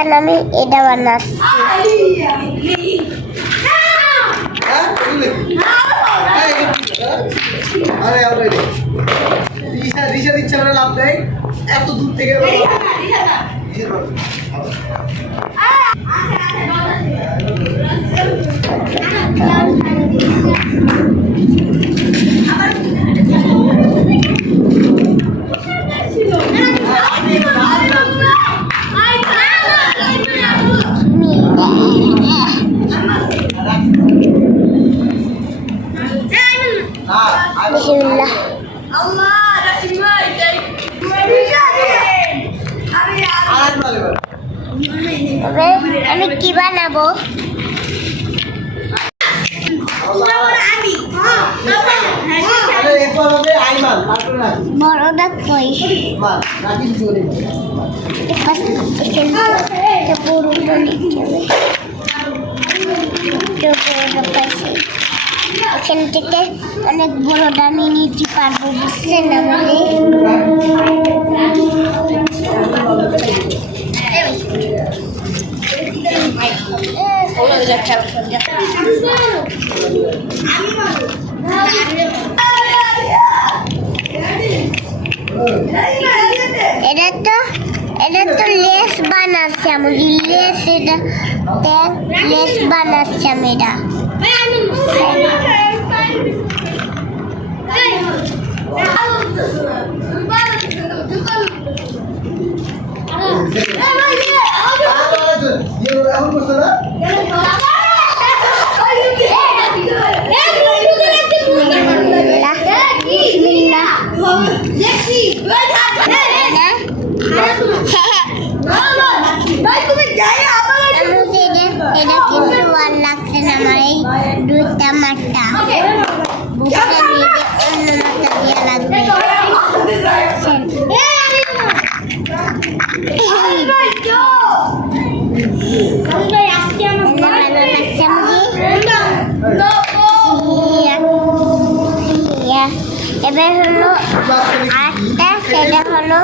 এখন আমি এটা বানাচ্ছি। লাভ নেই এত দূর থেকে বিসমিল্লাহ। আমি কি বানাবো? বড়টা কই? এখান থেকে অনেক বড়টা নিয়ে নিতে পারবো, বুঝছেন আমাদের? এটা তো লেস বানাচ্ছে আমি, লেস এটা লেস বানাচ্ছে আমি এটা। এটা কিন্তু ভালো লাগছে না আমার এই দুইটা মাঠটা, বুঝছেন? অন্য মাঠটা দিয়ে লাগবে। ভালো লাগছে এবার হলো আরেকটা, সেটা হলো